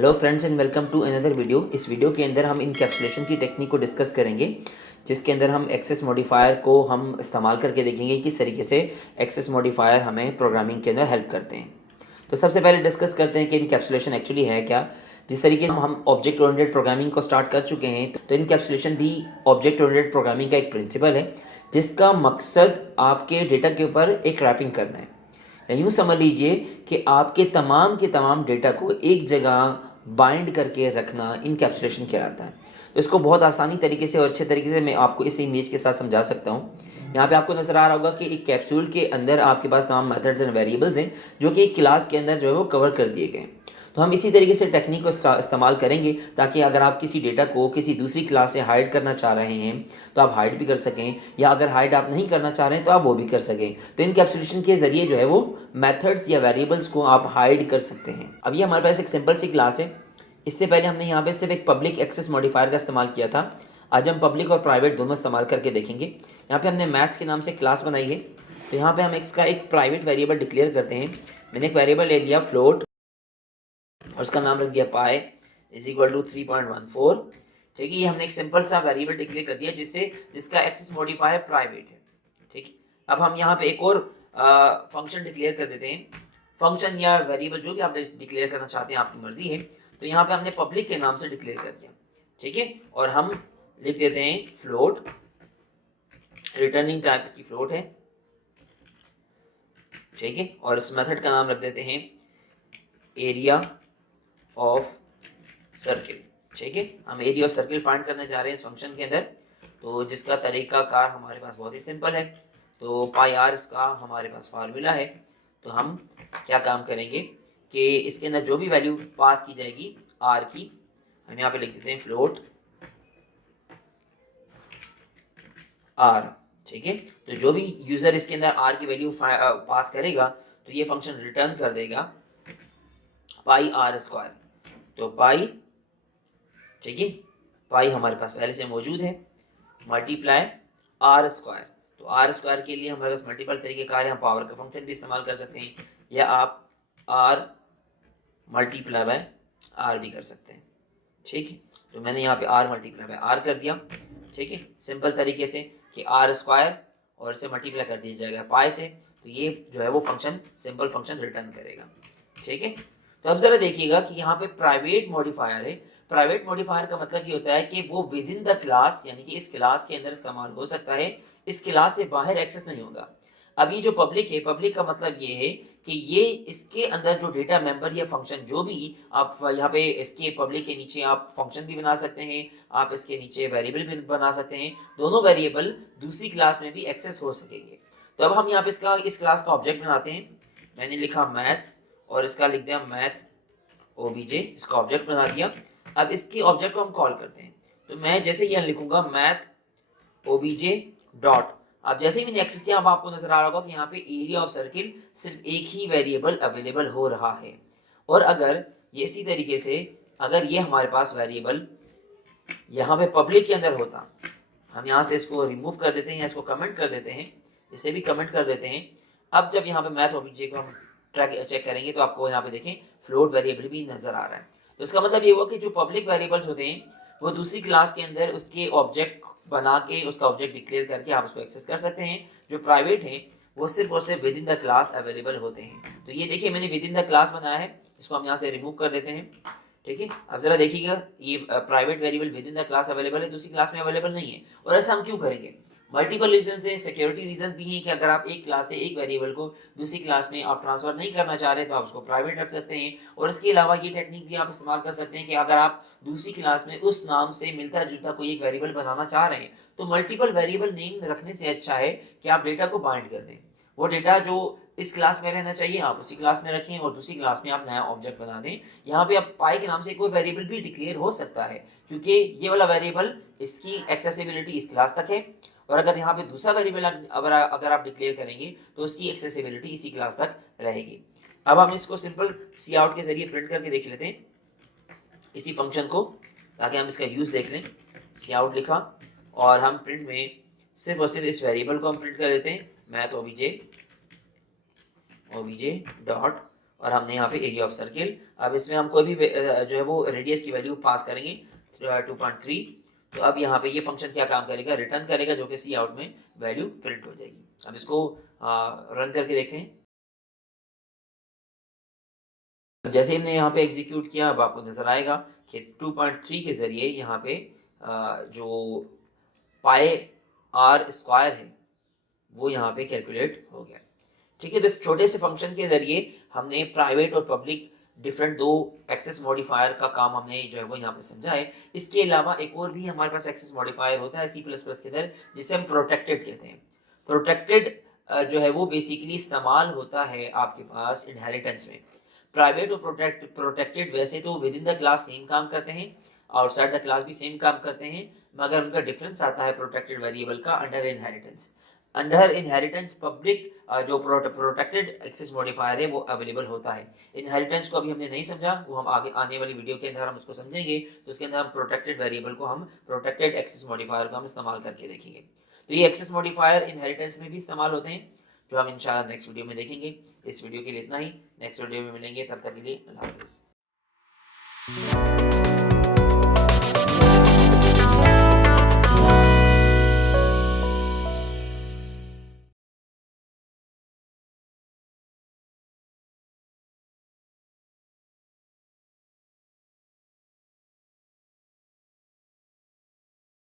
Hello friends and welcome to another video. इस video के अंदर हम इनकैप्सुलेशन की टेक्निक को डिस्कस करेंगे, जिसके अंदर हम एक्सेस मॉडिफायर को हम इस्तेमाल करके देखेंगे किस तरीके से एक्सेस मॉडिफायर हमें प्रोग्रामिंग के अंदर हेल्प करते हैं। तो सबसे पहले डिस्कस करते हैं कि इनकैप्सुलेशन एक्चुअली है क्या। जिस तरीके से हम ऑब्जेक्ट ओरिएंटेड प्रोग्रामिंग को स्टार्ट कर चुके हैं, तो इनकैप्सुलेशन भी ऑब्जेक्ट ओरिएंटेड प्रोग्रामिंग का एक प्रिंसिपल है, जिसका मकसद आपके डेटा के ऊपर एक रैपिंग करना है। यूँ समझ लीजिए कि आपके तमाम के तमाम डेटा को एक जगह बाइंड करके रखना इनकैप्सुलेशन कहलाता है। तो इसको बहुत आसानी तरीके से और अच्छे तरीके से मैं आपको इस इमेज के साथ समझा सकता हूँ। यहाँ पे आपको नजर आ रहा होगा कि एक कैप्सूल के अंदर आपके पास तमाम मेथड्स एंड वेरिएबल्स हैं, जो कि एक क्लास के अंदर जो है वो कवर कर दिए गए हैं। तो हम इसी तरीके से टेक्निक को इस्तेमाल करेंगे, ताकि अगर आप किसी डेटा को किसी दूसरी क्लास से हाइड करना चाह रहे हैं तो आप हाइड भी कर सकें, या अगर हाइड आप नहीं करना चाह रहे हैं तो आप वो भी कर सकें। तो इनकैप्सुलेशन के जरिए जो है वो मेथड्स या वेरिएबल्स को आप हाइड कर सकते हैं। अब ये हमारे पास एक सिंपल सी क्लास है। इससे पहले हमने यहाँ पे सिर्फ एक पब्लिक एक्सेस मॉडिफायर का इस्तेमाल किया था। आज हम पब्लिक और प्राइवेट दोनों इस्तेमाल करके देखेंगे। यहाँ पे हमने मैथ्स के नाम से क्लास बनाई है। तो यहाँ पे हम इसका एक प्राइवेट वेरिएबल डिक्लेयर करते हैं। मैंने एक वेरिएबल ले लिया फ्लोट, और उसका नाम रख दिया पाई इज इक्वल टू 3.14। ठीक है, ये हमने एक सिंपल सा वेरिएबल डिक्लेयर कर दिया जिसका एक्सेस मॉडिफायर प्राइवेट है। ठीक है, अब हम यहाँ पे एक और फंक्शन डिक्लेयर कर देते हैं। फंक्शन या वेरिएबल जो भी आप डिक्लेयर करना चाहते हैं, आपकी मर्जी है। तो यहाँ पे हमने पब्लिक के नाम से डिक्लेयर कर दिया। ठीक है, और हम लिख देते हैं फ्लोट, रिटर्निंग टाइप इसकी फ्लोट है। ठीक है, और इस मेथड का नाम रख देते हैं एरिया ऑफ सर्किल। ठीक है, हम एरिया ऑफ सर्किल फाइंड करने जा रहे हैं इस फंक्शन के अंदर। तो जिसका तरीकाकार हमारे पास बहुत ही सिंपल है। तो पाई आर इसका हमारे पास फार्मूला है। तो हम क्या काम करेंगे कि इसके अंदर जो भी वैल्यू पास की जाएगी आर की, हम यहाँ पे लिख देते हैं फ्लोट आर। ठीक है, तो जो भी यूजर इसके अंदर आर की वैल्यू पास करेगा, तो ये फंक्शन रिटर्न कर देगा पाई आर स्क्वायर। तो पाई, ठीक है, पाई हमारे पास पहले से मौजूद है, मल्टीप्लाई आर स्क्वायर। तो आर स्क्वायर के लिए हमारे पास मल्टीपल तरीके कार है। हम पावर का फंक्शन भी इस्तेमाल कर सकते हैं, या आप आर मल्टीप्लाई बाय आर भी कर सकते हैं। ठीक है, तो मैंने यहाँ पे आर मल्टीप्लाई बाय आर कर दिया। ठीक है, सिंपल तरीके से कि आर स्क्वायर और इसे मल्टीप्लाई कर दिया जाएगा पाई से, तो ये जो है वो फंक्शन सिंपल फंक्शन रिटर्न करेगा। ठीक है, तो अब जरा देखिएगा कि यहाँ पे प्राइवेट मॉडिफायर है। प्राइवेट मॉडिफायर का मतलब ये होता है कि वो विद इन द क्लास, यानी कि इस क्लास के अंदर इस्तेमाल हो सकता है, इस क्लास से बाहर एक्सेस नहीं होगा। अब ये जो पब्लिक है, पब्लिक का मतलब ये है कि ये इसके अंदर जो डेटा मेंबर या फंक्शन जो भी आप यहाँ पे इसके पब्लिक के नीचे आप फंक्शन भी बना सकते हैं, आप इसके नीचे वेरिएबल भी बना सकते हैं। दोनों वेरिएबल दूसरी क्लास में भी एक्सेस हो सकेंगे। तो अब हम यहाँ पे इस क्लास का ऑब्जेक्ट बनाते हैं। मैंने लिखा मैथ्स और इसका लिख दिया मैथ ओबीजे, इसका ऑब्जेक्ट बना दिया। अब इसके ऑब्जेक्ट को हम कॉल करते हैं। तो मैं जैसे यहाँ लिखूंगा मैथ ओबीजे डॉट। अब जैसे ही मैंने एक्सेस किया, अब आपको नजर आ रहा होगा कि यहाँ पे एरिया ऑफ सर्किल सिर्फ एक ही वेरिएबल अवेलेबल हो रहा है। और अगर ये इसी तरीके से, अगर ये हमारे पास वेरिएबल यहाँ पे पब्लिक के अंदर होता, हम यहाँ से इसको रिमूव कर देते हैं या इसको कमेंट कर देते हैं, इसे भी कमेंट कर देते हैं। अब जब यहाँ पे मैथ ओबीजे को हम चेक करेंगे, तो आपको यहाँ पे देखें फ्लोट वेरिएबल भी नजर आ रहा है। तो इसका मतलब ये हुआ कि जो पब्लिक वेरिएबल्स होते हैं, वो दूसरी क्लास के अंदर उसके ऑब्जेक्ट बना के, उसका ऑब्जेक्ट डिक्लेयर करके आप उसको एक्सेस कर सकते हैं। जो प्राइवेट है वो सिर्फ और सिर्फ with in the class available होते हैं। तो ये देखिए मैंने विद इन द क्लास बनाया है, इसको हम यहाँ से रिमूव कर देते हैं। ठीक है, अब जरा देखिएगा ये private variable with in the class available है, दूसरी क्लास में अवेलेबल नहीं है। और ऐसा हम क्यों करेंगे? मल्टीपल रीजन है, सिक्योरिटी रीजन भी है कि अगर आप एक क्लास से एक वेरिएबल को दूसरी क्लास में आप ट्रांसफर नहीं करना चाह रहे, तो आप उसको प्राइवेट रख सकते हैं। और इसके अलावा ये टेक्निक भी आप इस्तेमाल कर सकते हैं कि अगर आप दूसरी क्लास में उस नाम से मिलता जुलता कोई एक वेरिएबल बनाना चाह रहे हैं, तो मल्टीपल वेरिएबल नेम रखने से अच्छा है कि आप डेटा को बाइंड कर दें। वो डेटा जो इस क्लास में रहना चाहिए आप उसी क्लास में रखें, और दूसरी क्लास में आप नया ऑब्जेक्ट बना दें। यहाँ पे आप पाई के नाम से कोई वेरिएबल भी डिक्लेयर हो सकता है, क्योंकि ये वाला वेरिएबल इसकी एक्सेसिबिलिटी इस क्लास तक है। और अगर यहाँ पे दूसरा वेरिएबल अगर आप डिक्लेयर करेंगे, तो उसकी एक्सेसिबिलिटी इसी क्लास तक रहेगी। अब हम इसको सिंपल सी आउट के जरिए प्रिंट करके देख लेते हैं इसी फंक्शन को, ताकि हम इसका यूज देख लें। सी आउट लिखा और हम प्रिंट में सिर्फ और सिर्फ इस वेरिएबल को हम प्रिंट कर देते हैं, मैथ ओबीजे डॉट, और हमने यहाँ पे एरिया ऑफ सर्किल। अब इसमें हम कोई भी जो है वो रेडियस की वैल्यू पास करेंगे 2.3। तो अब यहाँ पे ये फंक्शन क्या काम करेगा, रिटर्न करेगा, जो कि सी आउट में वैल्यू प्रिंट हो जाएगी। अब इसको रन करके देखते हैं। जैसे हमने यहाँ पे एग्जीक्यूट किया, अब आपको नजर आएगा कि 2.3 के जरिए यहाँ पे जो पाई आर स्क्वायर है वो यहाँ पे कैलकुलेट हो गया। ठीक है, तो इस छोटे से फंक्शन के जरिए हमने प्राइवेट और पब्लिक डिफरेंट दो एक्सेस मॉडिफायर का काम हमने जो है वो यहाँ पे समझा है। इसके अलावा एक और भी हमारे पास एक्सेस मॉडिफायर होता है सी प्लस प्लस के अंदर, जिसे हम प्रोटेक्टेड कहते हैं। प्रोटेक्टेड जो है वो बेसिकली इस्तेमाल होता है आपके पास इनहेरिटेंस में। प्राइवेट और प्रोटेक्टेड वैसे तो with in the class same काम करते हैं, आउटसाइड द क्लास भी सेम काम करते हैं, मगर उनका डिफरेंस आता है प्रोटेक्टेड वेरिएबल का under inheritance. Under inheritance public जो प्रोटेक्टेड एक्सेस मॉडिफायर है वो अवेलेबल होता है। इनहेरिटेंस को अभी हमने नहीं समझा, वो हम आगे आने वाली वीडियो के अंदर हम उसको समझेंगे। तो उसके अंदर हम प्रोटेक्टेड वेरिएबल को, हम प्रोटेक्टेड एक्सेस मॉडिफायर को हम इस्तेमाल करके देखेंगे। तो ये एक्सेस मॉडिफायर इनहेरिटेंस में भी इस्तेमाल होते हैं, जो हम इंशाल्लाह नेक्स्ट वीडियो में देखेंगे। इस वीडियो के लिए इतना ही, नेक्स्ट वीडियो में मिलेंगे, तब तक के लिए अल्लाह हाफिज़।